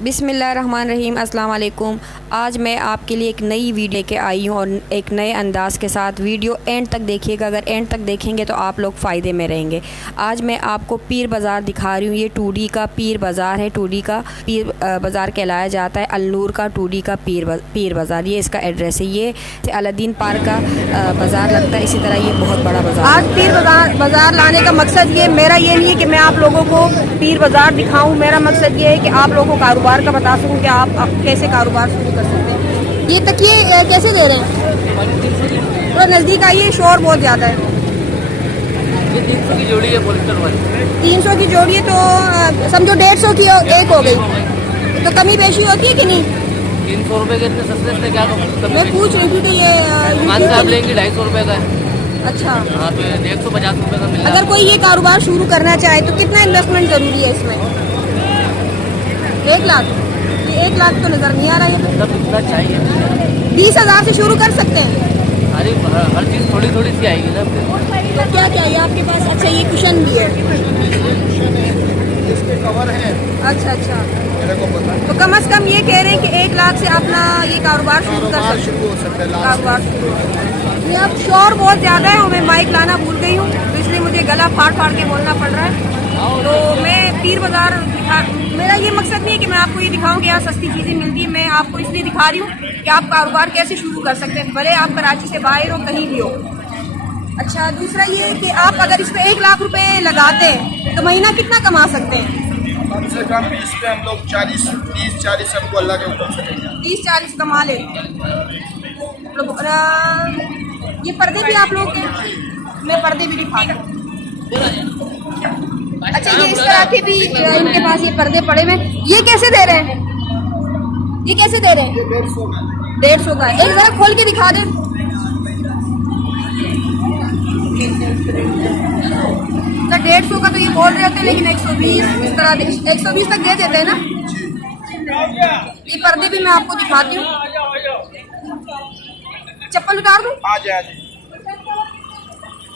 बिस्मिल्लाहिर्रहमानिर्रहीम, अस्सलाम वालेकुम। आज मैं आपके लिए एक नई वीडियो लेके आई हूँ और एक नए अंदाज़ के साथ। वीडियो एंड तक देखिएगा, अगर एंड तक देखेंगे तो आप लोग फ़ायदे में रहेंगे। आज मैं आपको पीर बाज़ार दिखा रही हूँ। ये टूडी का पीर बाज़ार है। टूडी का पीर बाज़ार कहलाया जाता है। अलनूर का टूडी का पीर बाज़ार, ये इसका एड्रेस है। ये अलादीन पार्क का बाज़ार लगता है, इसी तरह ये बहुत बड़ा बाज़ार। आज पीर बाज़ार लाने का मकसद मेरा ये नहीं है कि मैं आप लोगों को पीर बाज़ार दिखाऊं। मेरा मकसद ये है कि आप लोगों को कारोबार का बता सकूं कि आप कैसे कारोबार शुरू कर सकते हैं। ये तकिए कैसे दे रहे हैं? थोड़ा नज़दीक आइए, शोर बहुत ज़्यादा है। ये 300 की जोड़ी है पॉलिस्टर वाली। 300 की जोड़ी है तो समझो 150 की एक हो गई, तो कमी पेशी होती है कि नहीं? 300 रुपए के इतने सस्ते क्या मैं पूछ रही थी कि ये मान से आप लेंगे 250 रुपए का है। अच्छा, हाँ तो 150 रुपए का मिल रहा है। अगर कोई ये कारोबार शुरू करना चाहे तो कितना इन्वेस्टमेंट ज़रूरी है इसमें? 1 लाख? ये 1 लाख तो नज़र नहीं आ रहा है। मतलब इतना चाहिए। 20,000 से शुरू कर सकते हैं। अरे हर चीज़ थोड़ी थोड़ी सी आएगी ना। तो क्या चाहिए आपके पास? अच्छा, ये कुशन भी है। इसके कवर है। अच्छा अच्छा, मेरे को पता है। तो कम से कम ये कह रहे हैं कि 1 लाख से अपना ये कारोबार शुरू कर सकते शुरू हो सकता है। हैं। कारोबार शुरू हो सकता है। ये अब शोर बहुत ज़्यादा है और मैं माइक लाना भूल गई हूँ, तो इसलिए मुझे गला फाड़ फाड़ के बोलना पड़ रहा है। तो मैं पीर बाज़ार मेरा ये मकसद नहीं है कि मैं आपको ये दिखाऊं कि यहाँ सस्ती चीज़ें मिलती हैं। मैं आपको इसलिए दिखा रही हूँ कि आप कारोबार कैसे शुरू कर सकते हैं, भले आप कराची से बाहर हो, कहीं भी हो। अच्छा, दूसरा ये है कि आप अगर इस पर 1 लाख रुपए लगाते हैं तो महीना कितना कमा सकते हैं? कम से कम इस पे हम लोग 30-40 हमको अल्लाह के ऊपर से देंगे। 30-40 कमा ले। ये पर्दे भी आप लोग के? मैं पर्दे भी दिखा दूँ। अच्छा, ये इस तरह के भी इनके पास ये पर्दे पड़े हुए हैं। ये कैसे दे रहे हैं? ये कैसे दे रहे हैं? 150 का। 150 का। एक जरा खोल के दिखा दे। तो 150 का तो ये बोल रहे होते हैं, लेकिन 120 इस तरह 120 तक दे देते हैं ना। ये पर्दे भी मैं आपको दिखाती हूँ। चप्पल उतार दूँ? आ जाए।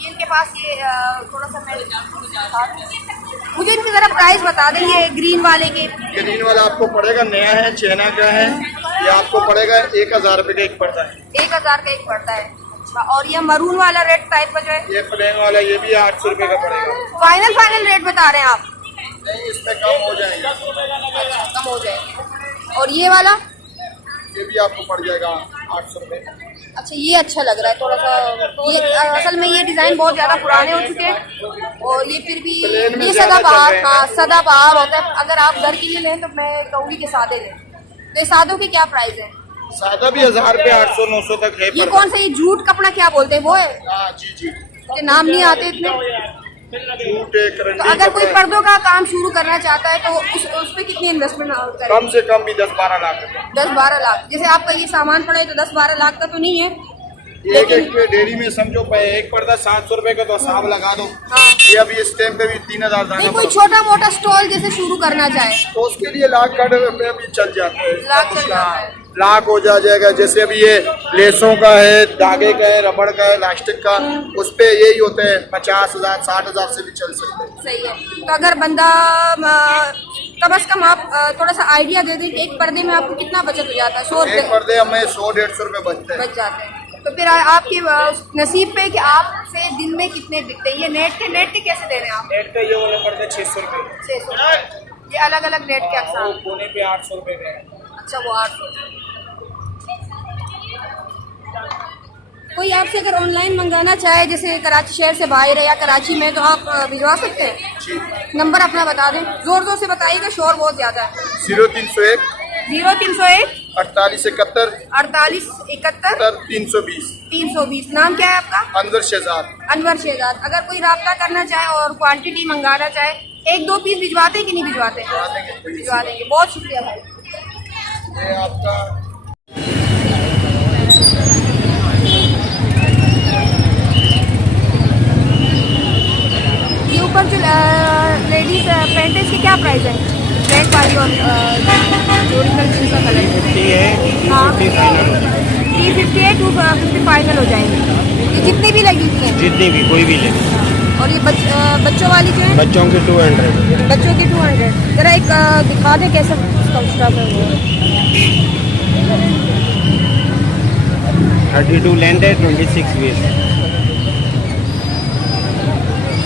इनके पास ये थोड़ा सा मैं मुझे इनकी जरा प्राइस बता दें। ये ग्रीन वाले के? ग्रीन वाला आपको पड़ेगा, नया है, चाइना का है। ये आपको पड़ेगा 1000 रुपए का एक पड़ता है। 1000 का एक पड़ता है। अच्छा, और ये मरून वाला रेड टाइप का जो है? ये प्लेन वाला ये भी 800 रुपए का पड़ेगा। फाइनल रेट बता रहे हैं आप? नहीं, इसमें कम हो जाएगा। अच्छा, कम हो जाएगा। और ये वाला? ये भी आपको पड़ जाएगा 800 रुपए। अच्छा, ये अच्छा लग रहा है थोड़ा सा। ये असल में ये डिज़ाइन बहुत ज़्यादा पुराने हो चुके हैं और ये फिर भी ये सदाबहार, हाँ सदाबहार होता है। अगर आप घर के लिए लें तो मैं कहूँगी कि सादे लें। तो ये सादों के क्या प्राइस है? सादा भी 1000 रुपए 800-900 तक है। ये कौन सा, ये जूट कपड़ा क्या बोलते हैं वो है? हाँ जी जी। ये नाम नहीं आते इतने। जूट है, तो करंडी अगर कोई कपड़ा है। पर्दों का काम शुरू करना चाहता है तो उस पे कितनी इन्वेस्टमेंट करें? कम से कम भी 10-12 लाख रुपए। 10-12 लाख। जैसे आपका ये सामान पड़े तो 10-12 लाख का तो नहीं है। एक डेयरी में समझो एक पर्दा 700 रुपए का, तो हिसाब लगा दो। हाँ। ये अभी इस टाइम पे भी 3000 नहीं, दाना कोई पड़ा। छोटा मोटा स्टॉल जैसे शुरू करना चाहे तो उसके लिए लाख का रुपए भी चल जाता है। लाख चल जाता है। लाख हो जाएगा। जैसे अभी ये लेसों का है, धागे का है, रबड़ का है, इलास्टिक का, उस पे यही होते हैं 50,000 60,000 से भी चल सकते हैं। सही है। तो अगर बंदा कम से कम आप थोड़ा सा आइडिया दे दें कि एक पर्दे में आपको कितना बचत हो जाता है? 100 एक पर्दे हमें 100-150 रुपए बचते हैं। बच जाते हैं। तो फिर आपके नसीब पे कि आपसे दिन में कितने बिकते हैं। ये नेट के कैसे दे रहे हैं आप? नेट का ये वाला पर्दा 600 रुपए। 600। ये अलग अलग नेट के अक्सर? कोने पे 800 रुपए का है। अच्छा, वो 800। कोई आपसे अगर ऑनलाइन मंगाना चाहे, जैसे कराची शहर से बाहर है या कराची में, तो आप भिजवा सकते हैं? जी। नंबर अपना बता दें, जोर से बताइएगा, शोर बहुत ज्यादा है। 0301 0301 4871 4871 320। 320। नाम क्या है आपका? अनवर शहजाद। अनवर शहजाद। अगर कोई रब्ता करना चाहे और क्वांटिटी मंगाना चाहे, 1-2 पीस भिजवाते हैं कि नहीं भिजवाते? भिजवा देंगे। बहुत शुक्रिया भाई। ये आपका ये ऊपर जो लेडीज पैंट है, इसकी क्या प्राइस है? ब्लैक वाली और ओरिजिनल जींस का कलर है। हाँ, 350 है, 250 फाइनल हो जाएंगे। ये जितनी भी लगी हुई है? जितनी भी, कोई भी ले। और ये बच्चों वाली जो है? बच्चों की 200। बच्चों की 200। जरा एक दिखा दे कैसा उसका स्टफ है वो। 32 लेंथ है, 26 वेस्ट।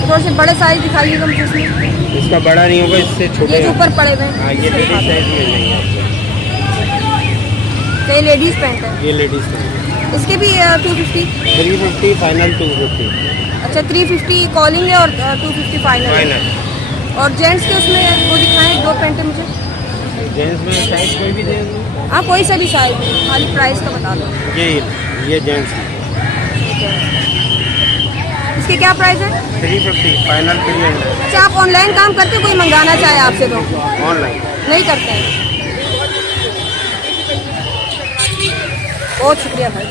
थोड़े से बड़े साइज दिखाइएगा मुझे इसमें। इसका बड़ा नहीं होगा, इससे छोटे। ये जो ऊपर पड़े हुए हैं। हाँ, ये लेडीज साइज मिल जाएंगे आपको। तो ये लेडीज पैंट है। ये लेडीज साइज। इसके भी 250। 350 फाइनल, 250 अच्छा 350 कॉलिंग है और 250 फाइनल। और जेंट्स के उसमें वो दिखाएं 2 पैंटें मुझे। जेंट्स में साइज कोई भी दे दो। हाँ कोई सा भी साइज, खाली प्राइस का बता दो। ये जेंट्स की इसके क्या प्राइस है? 350 फाइनल 300। अच्छा आप ऑनलाइन काम करते हो, कोई मंगाना चाहे आपसे तो? ऑनलाइन नहीं करते हैं। बहुत शुक्रिया भाई।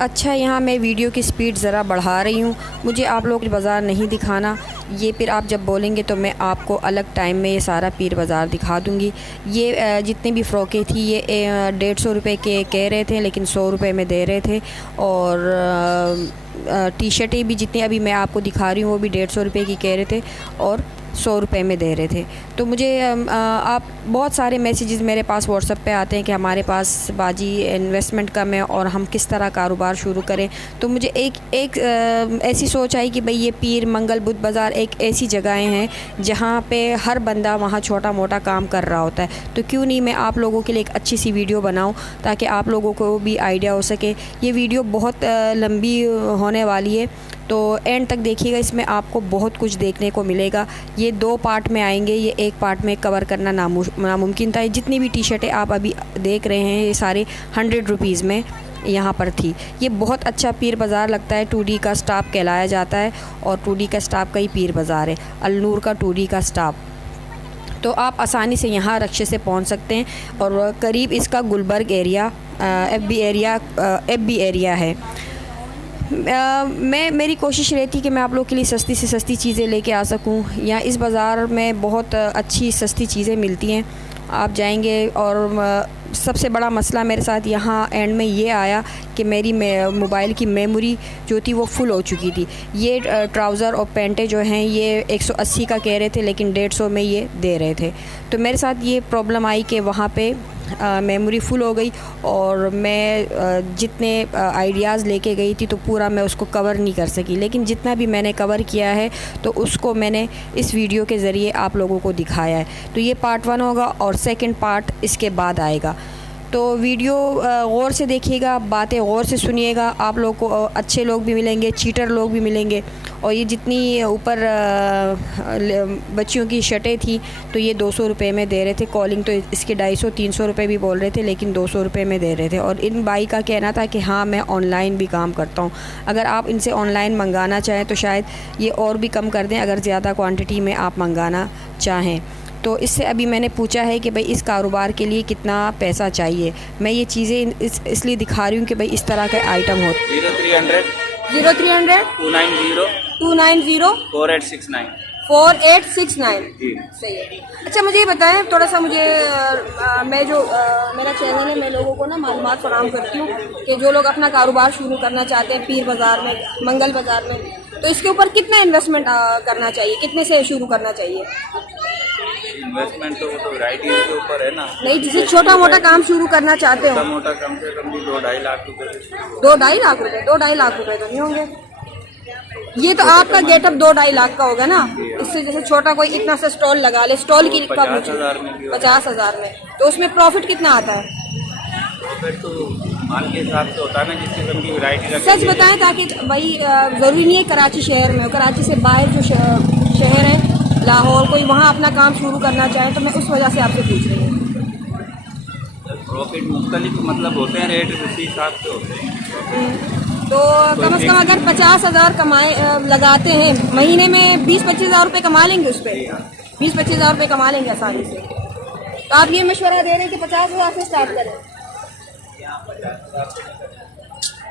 अच्छा, यहाँ मैं वीडियो की स्पीड ज़रा बढ़ा रही हूँ, मुझे आप लोग बाज़ार नहीं दिखाना। ये फिर आप जब बोलेंगे तो मैं आपको अलग टाइम में ये सारा पीर बाज़ार दिखा दूँगी। ये जितनी भी फ़्रॉकें थी ये 150 रुपये के कह रहे थे, लेकिन 100 रुपये में दे रहे थे। और टी शर्टें भी जितनी अभी मैं आपको दिखा रही हूँ वो भी 150 रुपये की कह रहे थे और 100 रुपये में दे रहे थे। तो मुझे आप बहुत सारे मैसेजेस मेरे पास व्हाट्सएप पे आते हैं कि हमारे पास बाजी इन्वेस्टमेंट कम है और हम किस तरह कारोबार शुरू करें। तो मुझे एक ऐसी सोच आई कि भाई ये पीर मंगल बुध बाज़ार एक ऐसी जगहें हैं जहाँ पे हर बंदा वहाँ छोटा मोटा काम कर रहा होता है, तो क्यों नहीं मैं आप लोगों के लिए एक अच्छी सी वीडियो बनाऊँ ताकि आप लोगों को भी आइडिया हो सके। ये वीडियो बहुत लंबी होने वाली है, तो एंड तक देखिएगा, इसमें आपको बहुत कुछ देखने को मिलेगा। ये 2 पार्ट में आएंगे, ये एक पार्ट में कवर करना नामुमकिन था। जितनी भी टी शर्टें आप अभी देख रहे हैं ये सारे 100 रुपीज़ में यहाँ पर थी। ये बहुत अच्छा पीर बाज़ार लगता है, 2D का स्टॉप कहलाया जाता है और 2D का स्टॉप का ही पीर बाज़ार है, अलनूर का 2D का स्टॉप। तो आप आसानी से यहाँ रक्शे से पहुँच सकते हैं और करीब इसका गुलबर्ग एरिया FB एरिया है। मेरी कोशिश रहती कि मैं आप लोग के लिए सस्ती से सस्ती चीज़ें लेके आ सकूं। यहाँ इस बाज़ार में बहुत अच्छी सस्ती चीज़ें मिलती हैं, आप जाएंगे। और सबसे बड़ा मसला मेरे साथ यहाँ एंड में ये आया कि मेरी मोबाइल की मेमोरी जो थी वो फुल हो चुकी थी। ये ट्राउज़र और पैंटें जो हैं ये 180 का कह रहे थे, लेकिन 150 में ये दे रहे थे। तो मेरे साथ ये प्रॉब्लम आई कि वहाँ पे मेमोरी फुल हो गई और मैं जितने आइडियाज़ लेके गई थी तो पूरा मैं उसको कवर नहीं कर सकी, लेकिन जितना भी मैंने कवर किया है तो उसको मैंने इस वीडियो के ज़रिए आप लोगों को दिखाया है। तो ये पार्ट 1 होगा और सेकंड पार्ट इसके बाद आएगा। तो वीडियो गौर से देखिएगा, बातें गौर से सुनिएगा। आप लोग को अच्छे लोग भी मिलेंगे, चीटर लोग भी मिलेंगे। और ये जितनी ऊपर बच्चियों की शर्टें थी तो ये 200 रुपये में दे रहे थे। कॉलिंग तो इसके 250-300 रुपये भी बोल रहे थे, लेकिन 200 रुपये में दे रहे थे। और इन भाई का कहना था कि हाँ मैं ऑनलाइन भी काम करता हूँ, अगर आप इनसे ऑनलाइन मंगाना चाहें तो शायद ये और भी कम कर दें अगर ज़्यादा क्वांटिटी में आप मंगाना चाहें। तो इससे अभी मैंने पूछा है कि भाई इस कारोबार के लिए कितना पैसा चाहिए। मैं ये चीज़ें इसलिए दिखा रही हूँ कि भाई इस तरह के आइटम हो। 0300 290 4869 4869। जी सही है। अच्छा मुझे ये बताएं थोड़ा सा, मुझे मैं जो मेरा चैनल है मैं लोगों को ना मालूमात फराहम करती हूँ कि जो लोग अपना कारोबार शुरू करना चाहते हैं पीर बाज़ार में, मंगल बाज़ार में, तो इसके ऊपर कितना इन्वेस्टमेंट करना चाहिए, कितने से शुरू करना चाहिए? इन्वेस्टमेंट तो वो तो वैरायटी के ऊपर है ना। नहीं, जिसे छोटा मोटा काम शुरू करना चाहते हो। छोटा मोटा कम से कम भी 2-2.5 लाख रुपए से शुरू। 2-2.5 लाख रुपए? 2-2.5 लाख रुपए तो नहीं होंगे। ये तो आपका गेटअप 2-2.5 लाख का होगा ना। इससे जैसे छोटा कोई इतना सा स्टॉल लगा ले, स्टॉल की 50,000 में, तो उसमें प्रॉफिट कितना आता है? प्रॉफिट तो माल के हिसाब से होता है ना, जिस किस्म की वैरायटी। सच बताएं ताकि भाई ज़रूरी नहीं है कराची शहर में, कराची से बाहर जो शहर है लाहौर, कोई वहाँ अपना काम शुरू करना चाहे, तो मैं उस वजह से आपसे पूछ रही हूँ। प्रॉफिट मुख्तलिफ मतलब होते हैं, रेट उसी हिसाब से होते हैं। तो कम से कम अगर 50,000 लगाते हैं महीने में 20-25 हज़ार रुपये कमा लेंगे उस पर। 20-25 हज़ार रुपये कमा लेंगे आसानी से। तो आप ये मशवरा दे रहे हैं कि 50,000 से स्टार्ट करें?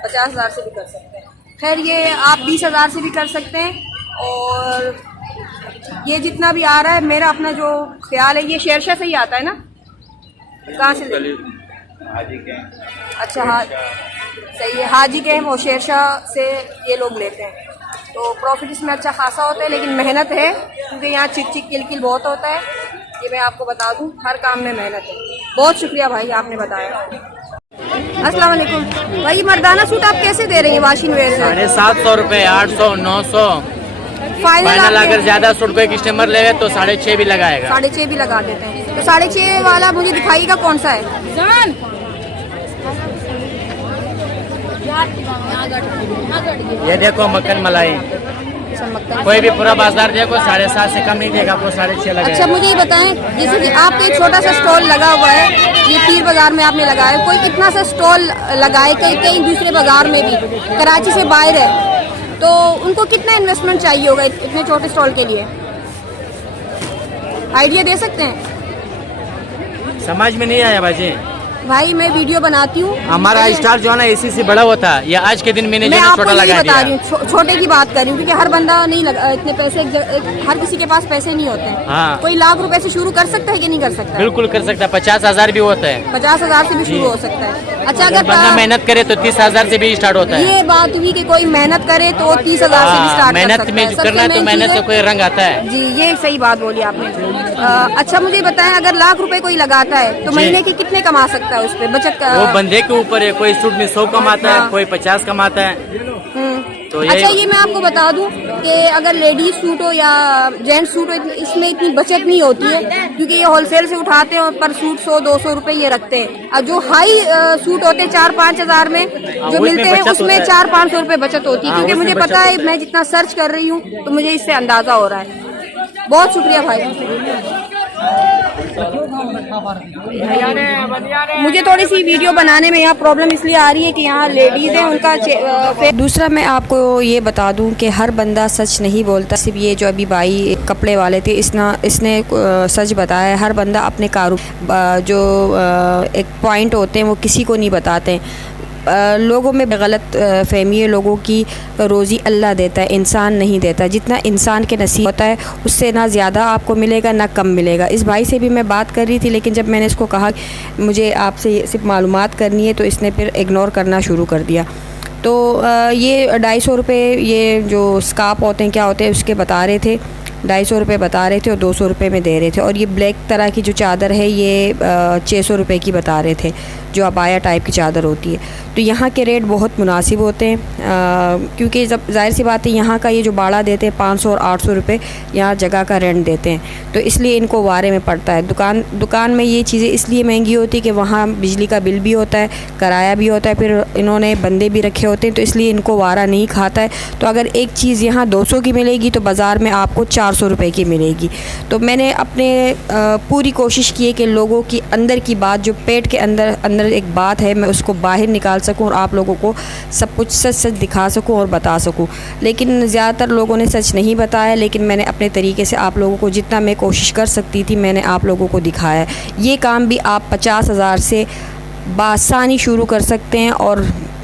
50,000 से भी कर सकते हैं। खैर ये आप 20,000 से भी कर सकते हैं। और ये जितना भी आ रहा है, मेरा अपना जो ख्याल है, ये शेरशाह से ही आता है ना? कहाँ से? हाजी के। अच्छा हाँ सही है, हाजी के और शेरशाह से ये लोग लेते हैं। तो प्रॉफिट इसमें अच्छा खासा होता है, लेकिन मेहनत है क्योंकि यहाँ चिक चिक किल किल बहुत होता है। ये मैं आपको बता दूँ, हर काम में मेहनत है। बहुत शुक्रिया भाई, आपने बताया। अस्सलाम वालेकुम भाई, मर्दाना सूट आप कैसे दे रहे हैं वाशिंग वेयर से? 750 रुपये, 800, 900 फाइनल। अगर ज्यादा सूट कोई कस्टमर ले तो 6.5 भी लगाएगा। 6.5 भी लगा देते हैं। तो 6.5 वाला मुझे दिखाइएगा कौन सा है। ये देखो मक्खन मलाई, कोई भी पूरा बाजार देखो 7.5 से कम नहीं देगा, आपको 6.5 लगाएगा। अच्छा मुझे ये बताएं, जैसे कि आपका एक छोटा सा स्टॉल लगा हुआ है, ये पीर बाजार में आपने लगाया, कोई इतना सा स्टॉल लगाए कहीं दूसरे बाजार में भी, कराची से बाहर है, तो उनको कितना इन्वेस्टमेंट चाहिए होगा इतने छोटे स्टॉल के लिए? आइडिया दे सकते हैं? समझ में नहीं आया बाजी। भाई मैं वीडियो बनाती हूँ, हमारा स्टार जो है ना इसी से बड़ा होता है, ये आज के दिन मैंने जो छोटा लगा बता रही हूँ, छोटे की बात कर रही हूँ क्योंकि हर बंदा नहीं लगा, इतने पैसे हर किसी के पास पैसे नहीं होते हैं। हाँ। कोई लाख रुपए से शुरू कर सकता है कि नहीं कर सकता? बिल्कुल कर सकता है, 50,000 भी होता है, 50,000 से भी शुरू हो सकता है। अच्छा अगर बंदा मेहनत करे तो 30,000 से भी स्टार्ट होता है। ये बात हुई कि कोई मेहनत करे तो 30,000 से भी स्टार्ट मेहनत में करना है तो मेहनत से कोई रंग आता है। जी ये सही बात बोली आपने। अच्छा मुझे बताएं, अगर लाख रुपए कोई लगाता है तो महीने के कितने कमा सकता है उस पे बचत का? वो बंदे के ऊपर है, कोई सूट में 100 कमाता है, कोई 50 कमाता है। तो अच्छा ये मैं आपको बता दूं कि अगर लेडीज सूट हो या जेंट्स सूट हो, इसमें इतनी बचत नहीं होती है क्योंकि ये होलसेल से उठाते हैं और पर सूट 100-200 रुपए ये रखते हैं। और जो हाई सूट होते हैं 4-5 हजार में जो मिलते हैं उसमें 400-500 रुपए बचत होती है, क्योंकि मुझे पता है, मैं जितना सर्च कर रही हूँ तो मुझे इससे अंदाजा हो रहा है। बहुत शुक्रिया भाई। मुझे थोड़ी सी वीडियो बनाने में यहाँ प्रॉब्लम इसलिए आ रही है कि यहाँ लेडीज हैं, उनका दूसरा मैं आपको ये बता दूं कि हर बंदा सच नहीं बोलता। सिर्फ ये जो अभी भाई कपड़े वाले थे इसने सच बताया। हर बंदा अपने जो एक पॉइंट होते हैं वो किसी को नहीं बताते। लोगों में गलत फहमी है, लोगों की रोज़ी अल्लाह देता है, इंसान नहीं देता। जितना इंसान के नसीब होता है उससे ना ज़्यादा आपको मिलेगा ना कम मिलेगा। इस भाई से भी मैं बात कर रही थी, लेकिन जब मैंने इसको कहा मुझे आपसे सिर्फ मालूमात करनी है तो इसने फिर इग्नोर करना शुरू कर दिया। तो ये 250 रुपये ये जो स्कार्फ होते हैं क्या होते हैं उसके बता रहे थे, 250 रुपये बता रहे थे और 200 रुपये में दे रहे थे। और ये ब्लैक तरह की जो चादर है ये 600 रुपये की बता रहे थे, जो अबाया टाइप की चादर होती है। तो यहाँ के रेट बहुत मुनासिब होते हैं क्योंकि जब जाहिर सी बात है यहाँ का ये जो भाड़ा देते हैं 500 और 800 रुपये यहाँ जगह का रेंट देते हैं, तो इसलिए इनको वारे में पड़ता है। दुकान में ये चीज़ें इसलिए महंगी होती है कि वहाँ बिजली का बिल भी होता है, किराया भी होता है, फिर इन्होंने बंदे भी रखे होते हैं, तो इसलिए इनको वारा नहीं खाता है। तो अगर एक चीज़ यहाँ 200 की मिलेगी तो बाज़ार में आपको 400 रुपये की मिलेगी। तो मैंने अपने पूरी कोशिश की है कि लोगों की अंदर की बात, जो पेट के अंदर एक बात है, मैं उसको बाहर निकाल सकूं और आप लोगों को सब कुछ सच दिखा सकूं और बता सकूं। लेकिन ज़्यादातर लोगों ने सच नहीं बताया, लेकिन मैंने अपने तरीके से आप लोगों को जितना मैं कोशिश कर सकती थी मैंने आप लोगों को दिखाया। ये काम भी आप 50,000 से बासानी शुरू कर सकते हैं और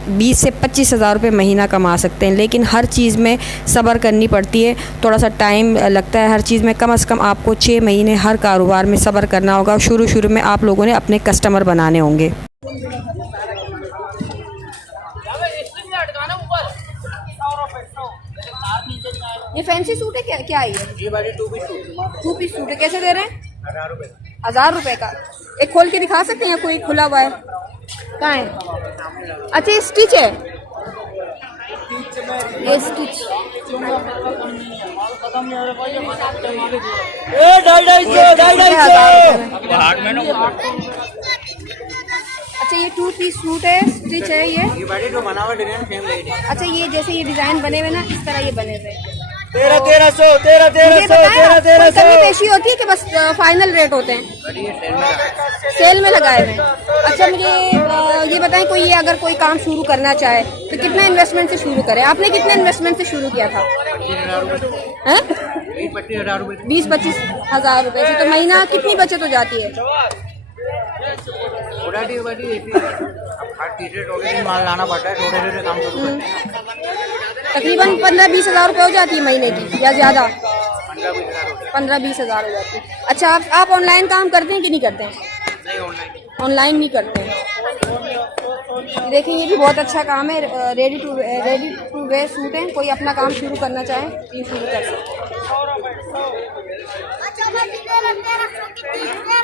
20 से 25,000 रुपये महीना कमा सकते हैं। लेकिन हर चीज़ में सब्र करनी पड़ती है, थोड़ा सा टाइम लगता है हर चीज़ में। कम से कम आपको 6 महीने हर कारोबार में सब्र करना होगा। शुरू में आप लोगों ने अपने कस्टमर बनाने होंगे। ये फैंसी सूट है, क्या है ये? 2 पीस सूट है, कैसे दे रहे हैं? 1000 रुपये का। एक खोल के दिखा सकते हैं? कोई खुला हुआ है कहाँ है? अच्छा ये स्टिच है, ये स्टिच। अच्छा ये 2 पीस सूट है, स्टिच है ये। अच्छा ये जैसे ये डिजाइन बने हुए ना, इस तरह ये बने हुए। 1300 कमी पेशी होती है कि बस फाइनल रेट होते हैं? सेल में लगाए हुए। अच्छा मुझे ये बताएं, कोई ये अगर कोई काम शुरू करना चाहे तो कितना इन्वेस्टमेंट से शुरू करें? आपने कितने इन्वेस्टमेंट से शुरू किया था? 20-25 हज़ार रुपए से। तो महीना कितनी बचत हो जाती है? माल लाना पड़ता है, थोड़े काम शुरू करते हैं। तकरीबन 15-20 हज़ार रुपये हो जाती है महीने की या ज़्यादा? 15-20 हज़ार हो जाती है। अच्छा आप ऑनलाइन काम करते हैं कि नहीं करते हैं? ऑनलाइन नहीं करते हैं। देखिए ये भी बहुत अच्छा काम है, रेडी टू वेयर सूट है। कोई अपना काम शुरू करना चाहे ये शुरू कर सकते हैं।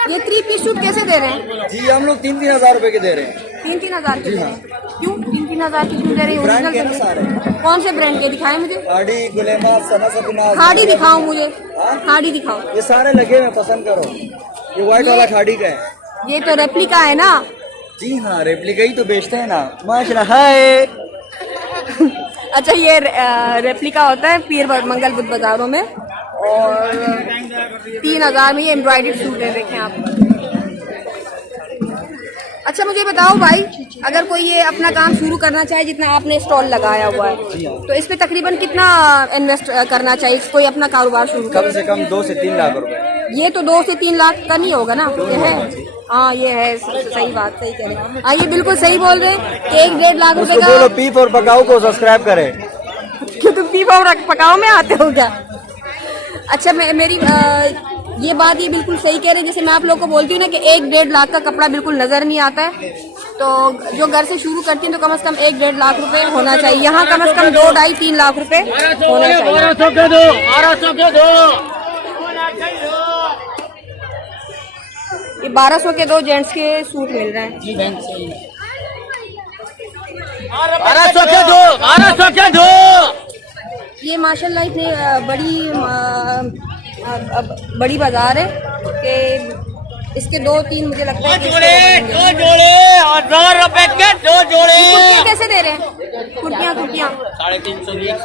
ये 3 पीस सूट कैसे दे रहे हैं जी? हम लोग 3-3 हज़ार रुपए के दे रहे हैं। 3-3 हज़ार के दे रहे हैं। क्यों 3-3 हज़ार की क्यों दे रहे हैं? ब्रांड के ओरिजिनल अनुसार है। कौन से ब्रांड के दिखाएं मुझे? खाड़ी, गुलेमा, सना सबिना। खाड़ी दिखाओ मुझे, खाड़ी दिखाओ। ये सारे लगे हुए, पसंद करो। ये व्हाइट वाला खाड़ी का है। ये तो रेप्लिका है ना? जी हाँ, रेप्लिका ही तो बेचते हैं ना। माशाल्लाह। हाय। अच्छा ये रेप्लिका होता है पीर मंगल बुद्ध बाजारों में, और 3,000 में ये एम्ब्रॉयडर्ड सूट है। देखें आप। अच्छा मुझे बताओ भाई, अगर कोई ये अपना काम शुरू करना चाहे, जितना आपने स्टॉल लगाया हुआ है, तो इस पे तकरीबन कितना इन्वेस्ट करना चाहिए कोई अपना कारोबार शुरू कम से कम 2 से 3 लाख रुपए। ये तो 2 से 3 लाख का नहीं होगा ना? ये है, हाँ ये है, सही बात, सही कह रहे हैं। हाँ ये बिल्कुल सही बोल रहे हैं कि 1-1.5 लाख रुपए का। बोलो पीप और पकाओ को सब्सक्राइब करें। क्यों तुम पीप और पकाओ में आते हो क्या? अच्छा मेरी ये बात ये बिल्कुल सही कह रहे हैं। जैसे मैं आप लोग को बोलती हूँ ना कि 1-1.5 लाख का कपड़ा बिल्कुल नजर नहीं आता है, तो जो घर से शुरू करती हैं तो कम से कम 1-1.5 लाख रुपए होना चाहिए। यहाँ कम से कम 2-2.5-3 लाख रुपए होना चाहिए। 1200 के दो। ये 1200 के 2 जेंट्स के सूट मिल रहे हैं। 1200 के दो। ये माशाल्लाह इतनी बड़ी बाजार है कि इसके 2-3 मुझे लगता है कि दो जोड़े 1000 रुपए के 2 जोड़े। कुर्तियाँ कैसे दे रहे हैं? कुर्तियाँ 350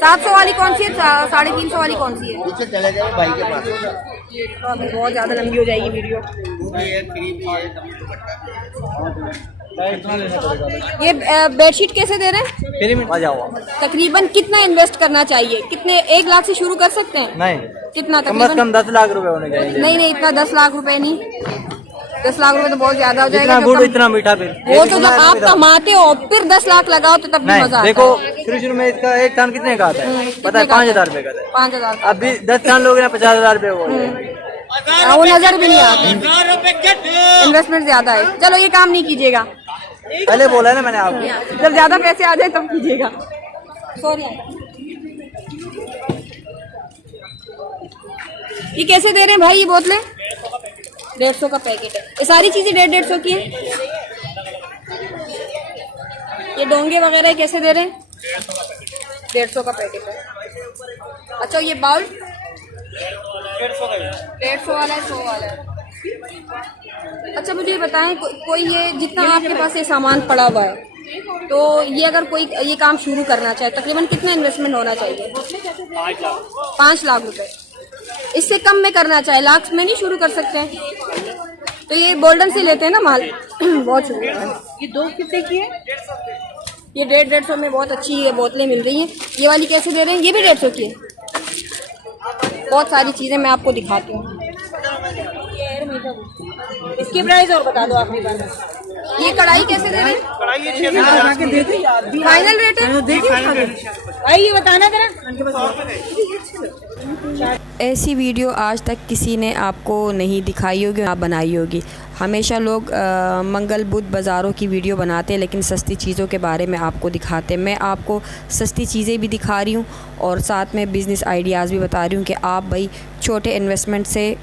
700 वाली कौन सी है? 350 वाली कौन सी है? पीछे चले गए भाई के पास। तो अभी बहुत ज्यादा लंबी हो जाएगी वीडियो। ये बेडशीट कैसे दे रहे हैं? आ जाओ। तकरीबन कितना इन्वेस्ट करना चाहिए? कितने 1 लाख से शुरू कर सकते हैं? नहीं, कितना कम से कम 10 लाख रुपए होने चाहिए। नहीं इतना 10 लाख रुपए नहीं, 10 लाख रुपए तो बहुत ज्यादा हो जाएगा। इतना गुड़ इतना मीठा। फिर वो तो जब आप कमाते हो फिर 10 लाख लगाओ तो तब भी मजा आता है। देखो शुरू में इसका एक थान कितने का आता है पता है? 5,000 रुपए का था। 5,000 अभी 10 थान लोग 50,000 रुपए हो। वो नजर भी नहीं आता, इन्वेस्टमेंट ज्यादा है। चलो ये काम नहीं कीजिएगा, पहले बोला है ना मैंने आपको। जब ज्यादा पैसे आ जाए तब कीजिएगा। सॉरी। ये कैसे दे रहे हैं भाई ये बोतलें? 150 का पैकेट है। ये सारी चीजें 150 की हैं। ये डोंगे वगैरह कैसे दे रहे हैं? 150 का पैकेट है। अच्छा ये बाउल 150 वाला है, 100 वाला है। अच्छा मुझे ये बताएं, कोई ये जितना आपके पास ये सामान पड़ा हुआ है, तो ये अगर कोई ये काम शुरू करना चाहे तकरीबन कितना इन्वेस्टमेंट होना चाहिए? 5 लाख रुपए। इससे कम में करना चाहे, लाख में नहीं शुरू कर सकते हैं? तो ये गोल्डन से लेते हैं ना माल। बहुत शुक्रिया। ये 2 कितने की है? ये 150 में बहुत अच्छी ये बोतलें मिल रही हैं। ये वाली कैसे दे रहे हैं? ये भी 150 की है। बहुत सारी चीजें मैं आपको दिखाती हूँ। इसकी प्राइस और बता दो आपके पास। ये कढ़ाई कैसे दे रहे हैं? फाइनल रेट है? ये बताना जरा। ऐसी वीडियो आज तक किसी ने आपको नहीं दिखाई होगी, ना बनाई होगी। हमेशा लोग मंगल बुध बाज़ारों की वीडियो बनाते हैं, लेकिन सस्ती चीज़ों के बारे में आपको दिखाते हैं। मैं आपको सस्ती चीज़ें भी दिखा रही हूँ और साथ में बिज़नेस आइडियाज़ भी बता रही हूँ कि आप भाई छोटे इन्वेस्टमेंट से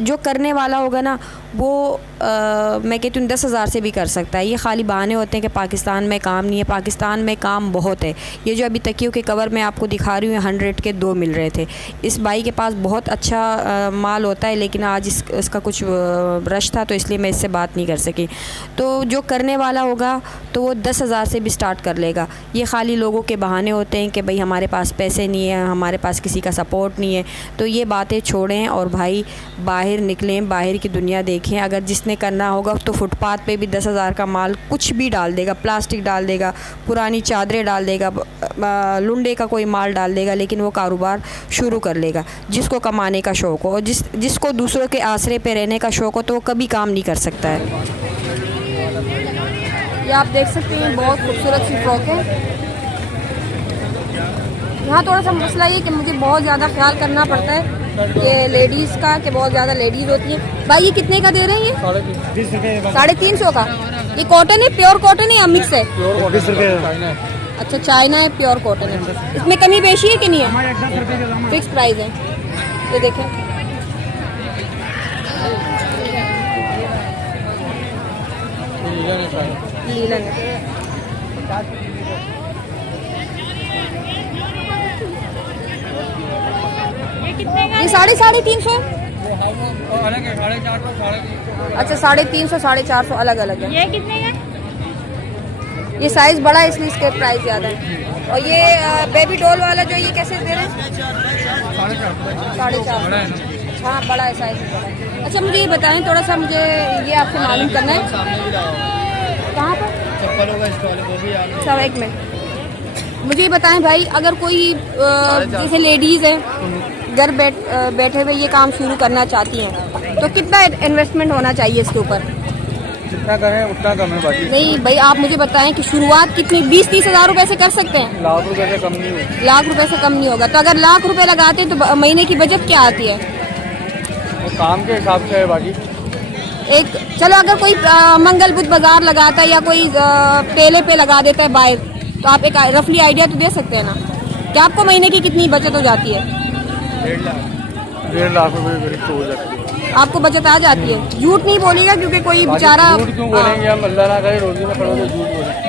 जो करने वाला होगा ना वो मैं कहती हूँ 10,000 से भी कर सकता है। ये खाली बहाने होते हैं कि पाकिस्तान में काम नहीं है। पाकिस्तान में काम बहुत है। ये जो अभी तकियों के कवर मैं आपको दिखा रही हूँ 100 के 2 मिल रहे थे। इस भाई के पास बहुत अच्छा माल होता है, लेकिन आज इसका कुछ रश था तो इसलिए मैं इससे बात नहीं कर सकी। तो जो करने वाला होगा तो वो 10,000 से भी स्टार्ट कर लेगा। ये खाली लोगों के बहाने होते हैं कि भाई हमारे पास पैसे नहीं है, हमारे पास किसी का सपोर्ट नहीं है। तो ये बातें छोड़ें और भाई बाहर निकलें, बाहर की दुनिया देखें। अगर जिसने करना होगा तो फुटपाथ पे भी 10,000 का माल कुछ भी डाल देगा, प्लास्टिक डाल देगा, पुरानी चादरें डाल देगा, लुंडे का कोई माल डाल देगा, लेकिन वो कारोबार शुरू कर लेगा। जिसको कमाने का शौक़ हो और जिसको दूसरों के आसरे पे रहने का शौक़ हो तो वो कभी काम नहीं कर सकता है। ये आप देख सकते हैं बहुत खूबसूरत सी फ्रॉक है। यहाँ थोड़ा सा मसला ये कि मुझे बहुत ज़्यादा ख्याल करना पड़ता है ये लेडीज का कि बहुत ज्यादा लेडीज होती है। भाई ये कितने का दे रहे हैं ये? 350 का। ये कॉटन है, प्योर कॉटन है या मिक्स है? 20 रुपये। अच्छा चाइना है, प्योर कॉटन है। इसमें कमी बेशी है कि नहीं है? फिक्स प्राइस है। ये देखें लीलन है। ये 350 है। अच्छा 350 450 अलग अलग है। ये कितने का? ये साइज बड़ा है इसलिए इसके प्राइस ज्यादा है। और ये बेबी डॉल वाला जो ये कैसे दे रहे हैं? 450। हाँ बड़ा है, साइज बड़ा है। अच्छा मुझे ये बताएं थोड़ा सा, मुझे ये आपसे मालूम करना है कहाँ पर चप्पलों का स्टॉल है वो भी। अच्छा एक मिनट मुझे ये बताएं भाई, अगर कोई जैसे लेडीज है घर बैठे हुए ये काम शुरू करना चाहती हैं तो कितना इन्वेस्टमेंट होना चाहिए इसके ऊपर? जितना करें उतना कम है बाकी। नहीं भाई आप मुझे बताएं कि शुरुआत कितनी, 20-30 हज़ार रुपए से कर सकते हैं? लाख रुपए से कम नहीं होगा। लाख रुपए से कम नहीं होगा। तो अगर लाख रुपए लगाते हैं तो महीने की बचत क्या आती है? वो काम के हिसाब से है बाकी। एक चलो अगर कोई मंगल बुध बाजार लगाता है या कोई ठेले पे लगा देता है बाहर, तो आप एक रफली आइडिया तो दे सकते हैं ना कि आपको महीने की कितनी बचत हो जाती है? 1.5 लाख रुपए करीब तो हो जाती है। आपको बचत आ जाती है? झूठ नहीं बोलिएगा क्योंकि कोई बेचारा झूठ क्यों बोलेंगे हम, अल्लाह ना करे रोजी में पड़ो तो झूठ बोलेंगे।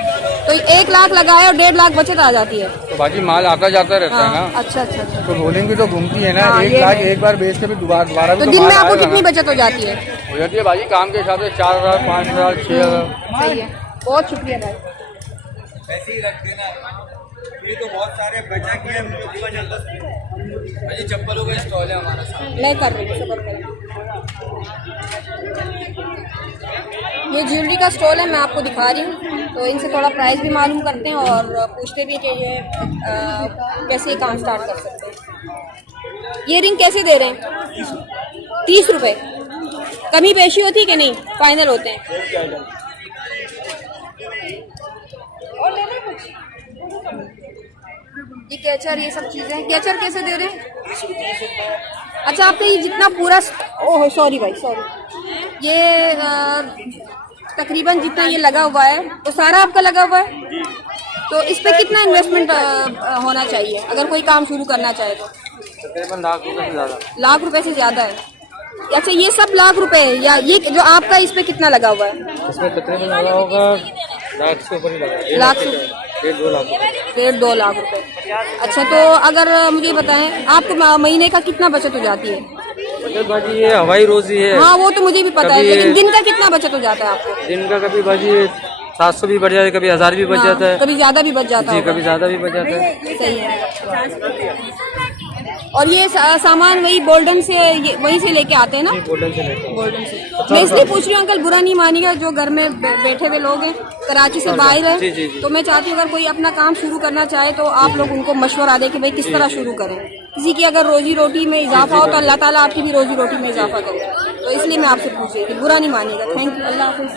तो 1 लाख लगाए और 1.5 लाख बचत आ जाती है। तो बाकी माल आता जाता रहता है ना। अच्छा अच्छा अच्छा। तो रोलिंग भी तो घूमती है ना। हाँ, 1 ये लाख है। एक बार बेच के भी दोबारा भी तो तो दिन माल में आपको आएगा कितनी ना। बचत हो जाती है? हो जाती है बाजी काम के हिसाब से 4,000 5,000 6,000। सही है, बहुत शुक्रिया भाई। ऐसे ही रख देना। ये तो बहुत सारे बचा के हम भाई चप्पलों का स्टॉल है हमारा सामने। मैं कर रही हूँ, सबर करें। ये ज्वेलरी का स्टॉल है, मैं आपको दिखा रही हूँ। तो इनसे थोड़ा प्राइस भी मालूम करते हैं और पूछते भी कि ये कैसे काम स्टार्ट कर सकते हैं। ये रिंग कैसे दे रहे हैं? 30 रुपए। कमी पेशी होती है कि नहीं? फाइनल होते हैं। और लेना कुछ? ये कैचर, ये सब चीजें, कैचर कैसे दे रहे हैं? अच्छा आपका ये जितना पूरा, ओह सॉरी भाई सॉरी, ये तकरीबन जितना ये लगा हुआ है तो सारा आपका लगा हुआ है। तो इस पे कितना इन्वेस्टमेंट होना चाहिए अगर कोई काम शुरू करना चाहे तो? तकरीबन लाख रुपए से ज़्यादा। लाख रुपए से ज्यादा है? अच्छा ये सब लाख रुपए है या ये जो आपका इस पे कितना लगा हुआ है? इसमें तकरीबन लगा होगा लाख से ऊपर ही लगा। लाख से 1.5 लाख। 1.5-2 लाख रुपए। अच्छा तो अगर मुझे बताएं आपको महीने का कितना बचत हो जाती है? बाजी ये हवाई रोजी है। हाँ वो तो मुझे भी पता है, लेकिन दिन का कितना बचत हो जाता है आपको? दिन का कभी बाजी 700 भी बढ़ जाता है, कभी 1000 भी बच जाता है, कभी ज्यादा भी बच जाता है, कभी ज्यादा भी बच जाता है। सही है। और ये सामान वही गोल्डन से वहीं से लेके आते हैं ना? गोल्डन से लेते हैं। गोल्डन से। मैं इसलिए पूछ रही हूँ अंकल, बुरा नहीं मानिएगा, जो घर में बैठे हुए लोग हैं कराची से बाहर है, तो मैं चाहती हूँ अगर कोई अपना काम शुरू करना चाहे तो आप लोग उनको मशवरा दें कि भाई किस तरह शुरू करें। किसी की अगर रोजी रोटी में इजाफा हो तो अल्लाह ताला आपकी भी रोजी रोटी में इजाफा करे। तो इसलिए मैं आपसे पूछ रही थी, बुरा नहीं मानिएगा। थैंक यू, अल्लाह हाफिज़।